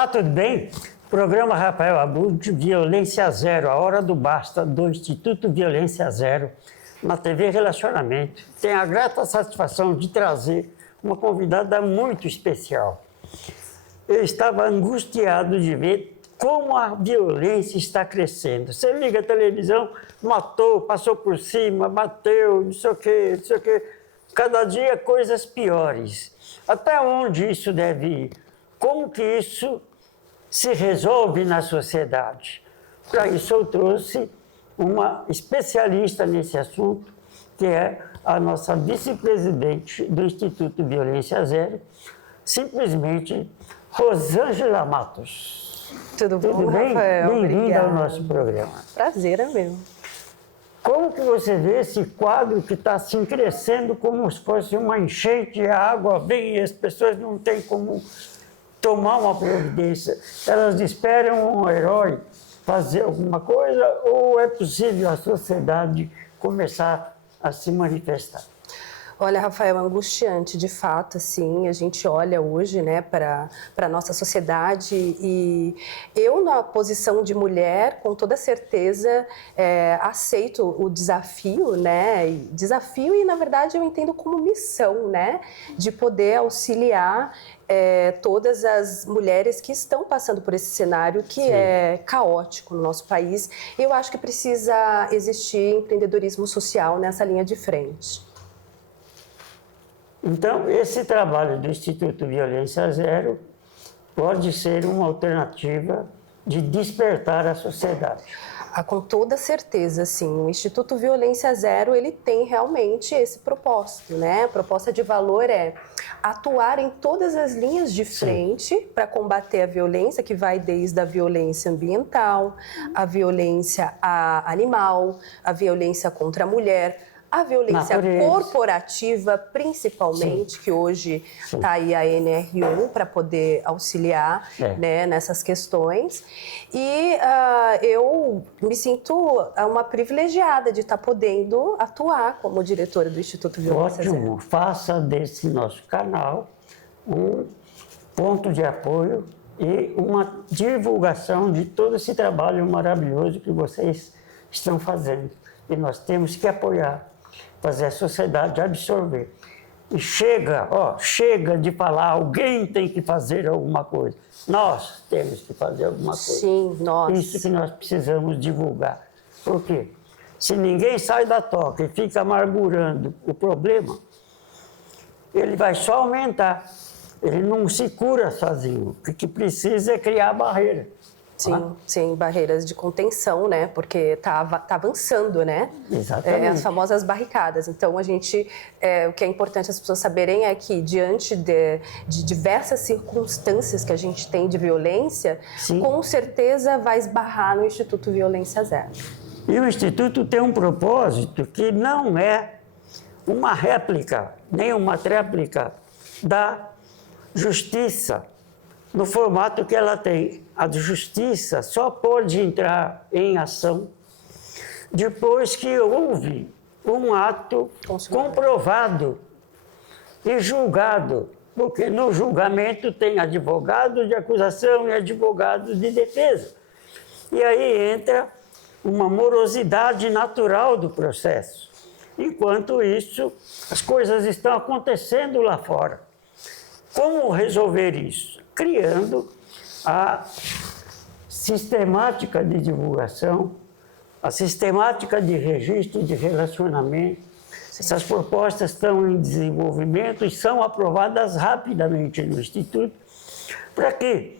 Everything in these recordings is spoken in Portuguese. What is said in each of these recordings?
Olá, tudo bem? Programa Rafael Abud, Violência Zero, a hora do basta, do Instituto Violência Zero, na TV Relacionamento. Tenho a grata satisfação de trazer uma convidada muito especial. Eu estava angustiado de ver como a violência está crescendo. Você liga a televisão, matou, passou por cima, bateu, não sei o quê, não sei o quê. Cada dia coisas piores. Até onde isso deve ir? Como que isso se resolve na sociedade? Para isso eu trouxe uma especialista nesse assunto, que é a nossa vice-presidente do Instituto Violência Zero, simplesmente Rosângela Matos. Tudo bom, bem? Rafael? Bem-vinda ao nosso programa. Prazer é meu. Como que você vê esse quadro que está assim crescendo como se fosse uma enchente, a água vem e as pessoas não têm como tomar uma providência? Elas esperam um herói fazer alguma coisa ou é possível a sociedade começar a se manifestar? Olha, Rafael, angustiante, de fato, assim, a gente olha hoje, né, para a nossa sociedade e eu, na posição de mulher, com toda certeza, aceito o desafio, né, desafio e, na verdade, eu entendo como missão, né, de poder auxiliar todas as mulheres que estão passando por esse cenário que Sim. é caótico no nosso país. Eu acho que precisa existir empreendedorismo social nessa linha de frente. Então, esse trabalho do Instituto Violência Zero pode ser uma alternativa de despertar a sociedade. Com toda certeza, sim. O Instituto Violência Zero, ele tem realmente esse propósito, né? A proposta de valor é atuar em todas as linhas de frente para combater a violência, que vai desde a violência ambiental, a violência animal, a violência contra a mulher, a violência corporativa, principalmente, Sim. que hoje está aí a NR1 para poder auxiliar né, nessas questões. E eu me sinto uma privilegiada de estar podendo atuar como diretora do Instituto Violência Zero. Ótimo, faça desse nosso canal um ponto de apoio e uma divulgação de todo esse trabalho maravilhoso que vocês estão fazendo. E nós temos que apoiar, fazer a sociedade absorver. E chega de falar, alguém tem que fazer alguma coisa. Nós temos que fazer alguma coisa. Sim, nós. Isso que nós precisamos divulgar. Por quê? Se ninguém sai da toca e fica amargurando o problema, ele vai só aumentar. Ele não se cura sozinho. O que precisa é criar barreira. Sim, sim, barreiras de contenção, né? Porque tá avançando, né? Exatamente. As famosas barricadas. Então, o que é importante as pessoas saberem é que, diante de diversas circunstâncias que a gente tem de violência, Sim. com certeza vai esbarrar no Instituto Violência Zero. E o Instituto tem um propósito que não é uma réplica, nem uma tréplica da justiça, no formato que ela tem. A justiça só pode entrar em ação depois que houve um ato comprovado e julgado, porque no julgamento tem advogado de acusação e advogado de defesa. E aí entra uma morosidade natural do processo. Enquanto isso, as coisas estão acontecendo lá fora. Como resolver isso? Criando a sistemática de divulgação, a sistemática de registro de relacionamento. Sim. Essas propostas estão em desenvolvimento e são aprovadas rapidamente no Instituto. Para quê?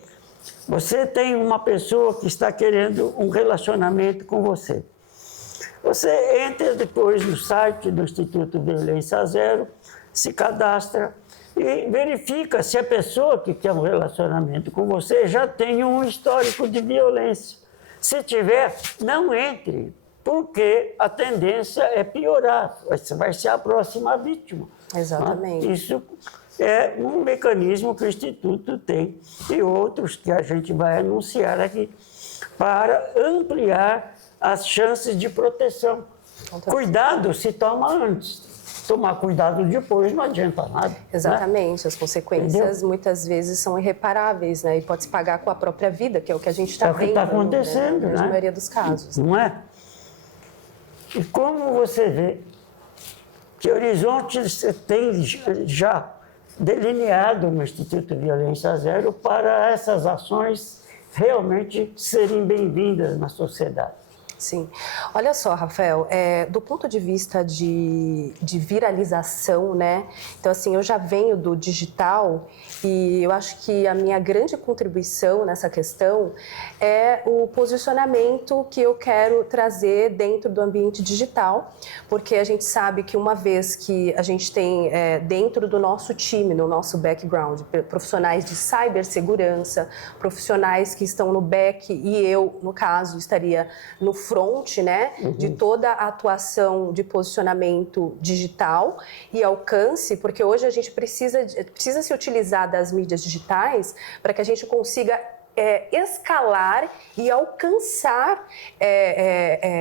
Você tem uma pessoa que está querendo um relacionamento com você. Você entra depois no site do Instituto Violência Zero, se cadastra, e verifica se a pessoa que quer um relacionamento com você já tem um histórico de violência. Se tiver, não entre, porque a tendência é piorar, você vai ser a próxima vítima. Exatamente. Isso é um mecanismo que o Instituto tem e outros que a gente vai anunciar aqui para ampliar as chances de proteção. Cuidado se toma antes. tomar cuidado depois não adianta nada. Exatamente, né? as consequências muitas vezes são irreparáveis, né? E pode se pagar com a própria vida, que é o que a gente está vendo. É o que está acontecendo, né? Na né? maioria dos casos. Não é? E como você vê que Horizonte tem já delineado no Instituto Violência Zero para essas ações realmente serem bem-vindas na sociedade. Sim. Olha só, Rafael, do ponto de vista de viralização, né? Então, assim, eu já venho do digital e eu acho que a minha grande contribuição nessa questão é o posicionamento que eu quero trazer dentro do ambiente digital, porque a gente sabe que uma vez que a gente tem dentro do nosso time, no nosso background, profissionais de cibersegurança, profissionais que estão no back e eu, no caso, estaria no front, né, de toda a atuação de posicionamento digital e alcance, porque hoje a gente precisa se utilizar das mídias digitais para que a gente consiga escalar e alcançar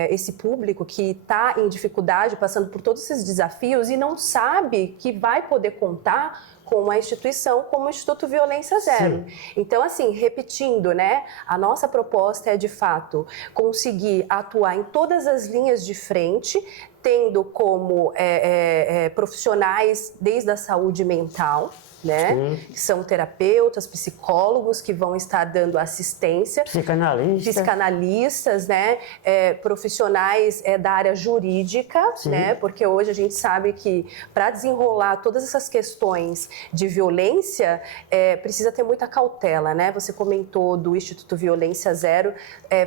esse público que está em dificuldade, passando por todos esses desafios e não sabe que vai poder contar com uma instituição como o Instituto Violência Zero. Sim. Então, assim, repetindo, né, a nossa proposta é, de fato, conseguir atuar em todas as linhas de frente, tendo como profissionais desde a saúde mental, né? Que são terapeutas, psicólogos que vão estar dando assistência, psicanalistas, né? Profissionais da área jurídica, né? Porque hoje a gente sabe que para desenrolar todas essas questões de violência precisa ter muita cautela, né? Você comentou do Instituto Violência Zero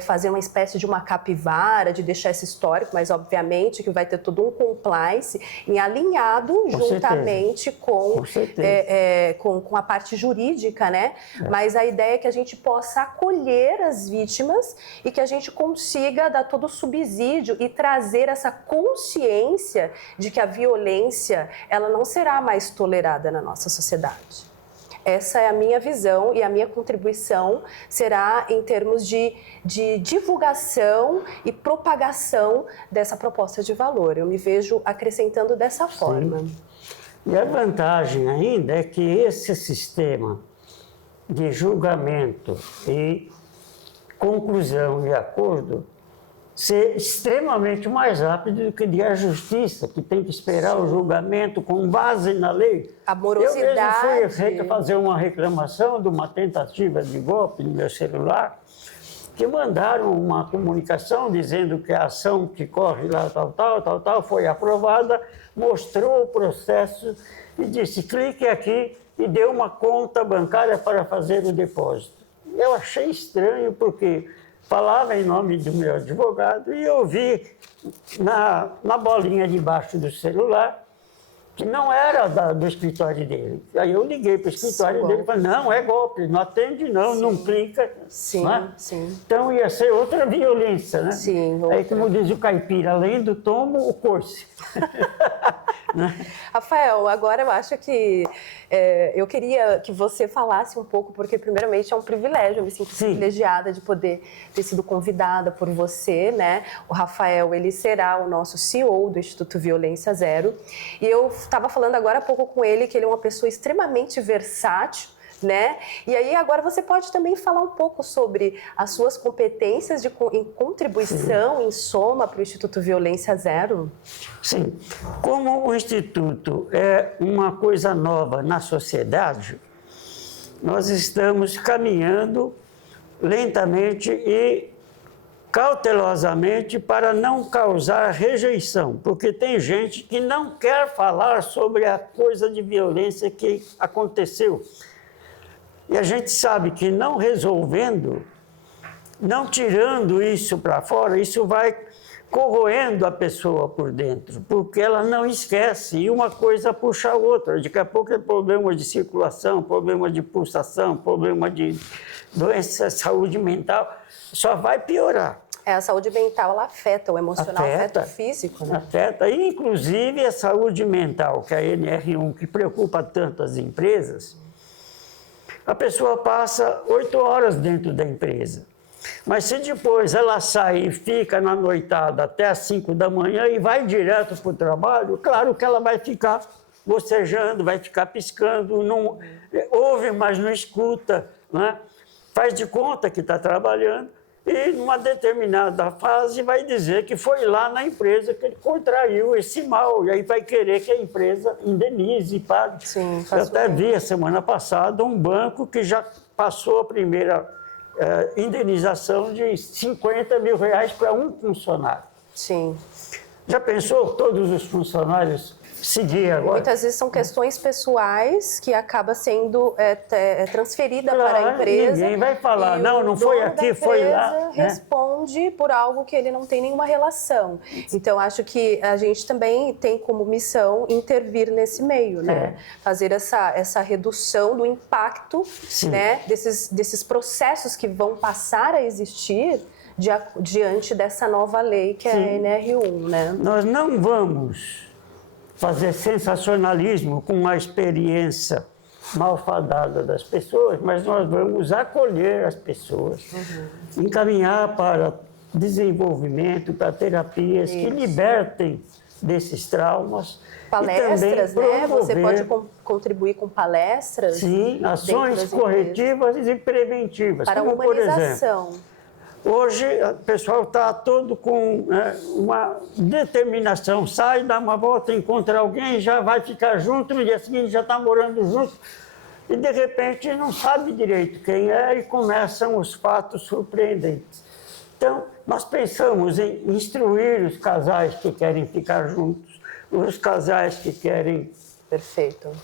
fazer uma espécie de uma capivara, de deixar esse histórico, mas obviamente que vai ter todo um compliance em alinhado juntamente com a parte jurídica, né? Mas a ideia é que a gente possa acolher as vítimas e que a gente consiga dar todo o subsídio e trazer essa consciência de que a violência, ela não será mais tolerada na nossa sociedade. Essa é a minha visão e a minha contribuição será em termos de divulgação e propagação dessa proposta de valor. Eu me vejo acrescentando dessa forma. Sim. E a vantagem ainda é que esse sistema de julgamento e conclusão e acordo ser extremamente mais rápido do que a justiça, que tem que esperar o julgamento com base na lei. A morosidade. Eu mesmo fui fazer uma reclamação de uma tentativa de golpe no meu celular, que mandaram uma comunicação dizendo que a ação que corre lá, tal, foi aprovada, mostrou o processo e disse, clique aqui e deu uma conta bancária para fazer o depósito. Eu achei estranho porque falava em nome do meu advogado e eu vi na bolinha debaixo do celular que não era do escritório dele. Aí eu liguei para o escritório dele e falei, não, é golpe, não atende não, não clica. Sim, não é? sim. Então ia ser outra violência, né? Sim, outra. Aí, como diz o caipira, além do tombo, o coice. Rafael, agora eu acho que eu queria que você falasse um pouco, porque primeiramente é um privilégio, eu me sinto privilegiada de poder ter sido convidada por você, né? O Rafael, ele será o nosso CEO do Instituto Violência Zero, e eu estava falando agora há pouco com ele que ele é uma pessoa extremamente versátil, né? E aí agora você pode também falar um pouco sobre as suas competências em contribuição, em soma, para o Instituto Violência Zero? Sim. Como o Instituto é uma coisa nova na sociedade, nós estamos caminhando lentamente e cautelosamente para não causar rejeição, porque tem gente que não quer falar sobre a coisa de violência que aconteceu. E a gente sabe que não resolvendo, não tirando isso para fora, isso vai corroendo a pessoa por dentro, porque ela não esquece, e uma coisa puxa a outra. Daqui a pouco é problema de circulação, problema de pulsação, problema de doença, saúde mental, só vai piorar. A saúde mental, ela afeta o emocional, afeta o físico, né? Afeta, inclusive a saúde mental, que é a NR1, que preocupa tanto as empresas. A pessoa passa 8 horas dentro da empresa. Mas se depois ela sai e fica na noitada até às 5 da manhã e vai direto para o trabalho, claro que ela vai ficar bocejando, vai ficar piscando, não ouve, mas não escuta, né? Faz de conta que está trabalhando e, numa determinada fase, vai dizer que foi lá na empresa que ele contraiu esse mal. E aí vai querer que a empresa indenize e pague. Sim, eu até vi a semana passada um banco que já passou a primeira indenização de R$50 mil para um funcionário. Sim. Já pensou todos os funcionários seguir agora? Muitas vezes são questões pessoais que acaba sendo transferida para a empresa. Ninguém vai falar, não foi aqui, foi lá. Responde por algo que ele não tem nenhuma relação. Então, acho que a gente também tem como missão intervir nesse meio, né? Fazer essa redução do impacto, né? desses processos que vão passar a existir diante dessa nova lei que é a NR1, né? Nós não vamos fazer sensacionalismo com a experiência malfadada das pessoas, mas nós vamos acolher as pessoas, encaminhar para desenvolvimento, para terapias que libertem desses traumas. Palestras, e também né? Você pode contribuir com palestras. Sim, ações corretivas e preventivas. Para como, humanização. Por exemplo, hoje o pessoal está todo com uma determinação, sai, dá uma volta, encontra alguém, já vai ficar junto, no dia seguinte já está morando junto, e de repente não sabe direito quem é e começam os fatos surpreendentes. Então, nós pensamos em instruir os casais que querem ficar juntos, os casais que querem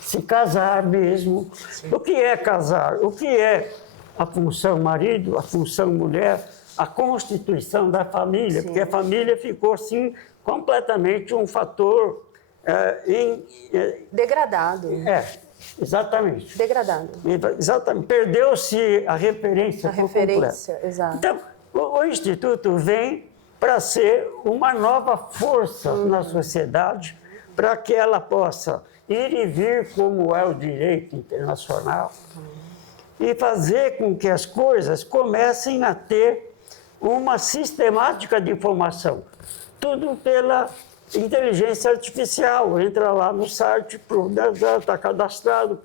se casar mesmo. Sim. O que é casar? O que é a função marido, a função mulher, a constituição da família, porque a família ficou, assim, completamente um fator degradado. Exatamente. Degradado. Exatamente. Perdeu-se a referência. Exato. Então, o Instituto vem para ser uma nova força na sociedade, para que ela possa ir e vir como é o direito internacional e fazer com que as coisas comecem a ter uma sistemática de informação. Tudo pela inteligência artificial. Entra lá no site, está cadastrado,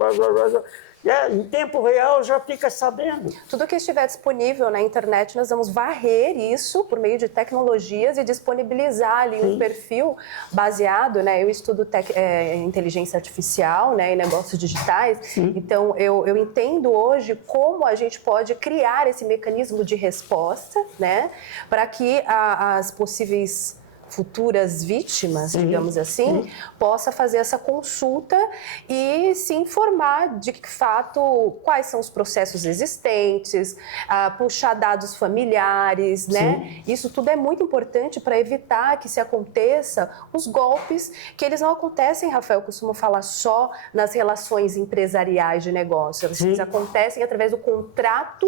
em tempo real já fica sabendo. Tudo que estiver disponível na internet, nós vamos varrer isso por meio de tecnologias e disponibilizar ali um perfil baseado, né? Eu estudo inteligência artificial, né, e negócios digitais. Então, eu entendo hoje como a gente pode criar esse mecanismo de resposta, né, para que as possíveis futuras vítimas, digamos assim, possa fazer essa consulta e se informar de que fato, quais são os processos existentes, puxar dados familiares, né? Isso tudo é muito importante para evitar que se aconteça os golpes, que eles não acontecem, Rafael, eu costumo falar só nas relações empresariais de negócio, eles acontecem através do contrato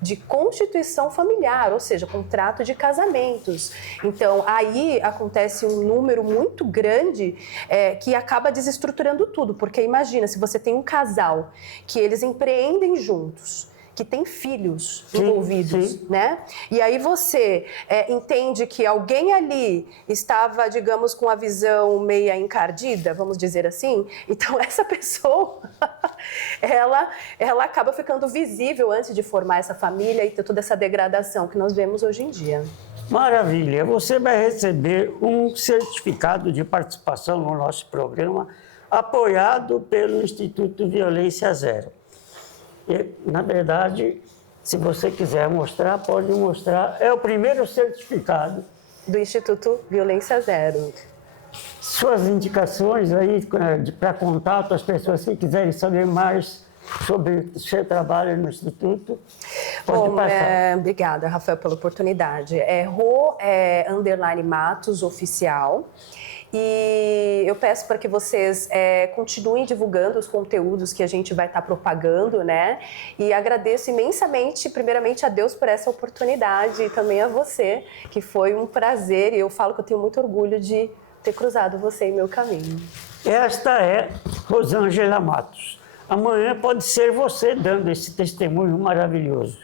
de constituição familiar, ou seja, contrato de casamentos. Então, aí acontece um número muito grande que acaba desestruturando tudo, porque imagina, se você tem um casal que eles empreendem juntos, que tem filhos envolvidos, né? E aí você entende que alguém ali estava, digamos, com a visão meia encardida, vamos dizer assim. Então, essa pessoa, ela acaba ficando visível antes de formar essa família e ter toda essa degradação que nós vemos hoje em dia. Maravilha! Você vai receber um certificado de participação no nosso programa, apoiado pelo Instituto Violência Zero. E, na verdade, se você quiser mostrar, pode mostrar. É o primeiro certificado do Instituto Violência Zero. Suas indicações aí para contato, as pessoas que quiserem saber mais sobre o seu trabalho no Instituto, pode passar. Obrigada, Rafael, pela oportunidade. _Matos Oficial. E eu peço para que vocês continuem divulgando os conteúdos que a gente vai estar propagando, né? E agradeço imensamente, primeiramente, a Deus por essa oportunidade e também a você, que foi um prazer. E eu falo que eu tenho muito orgulho de ter cruzado você em meu caminho. Esta é Rosângela Matos. Amanhã pode ser você dando esse testemunho maravilhoso.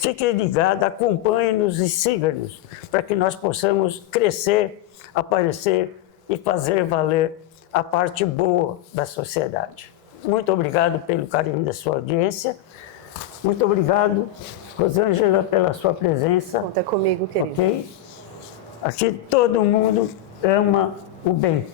Fique ligado, acompanhe-nos e siga-nos, para que nós possamos crescer, aparecer e fazer valer a parte boa da sociedade. Muito obrigado pelo carinho da sua audiência. Muito obrigado, Rosângela, pela sua presença. Conta comigo, querido. Ok? Aqui todo mundo ama o bem.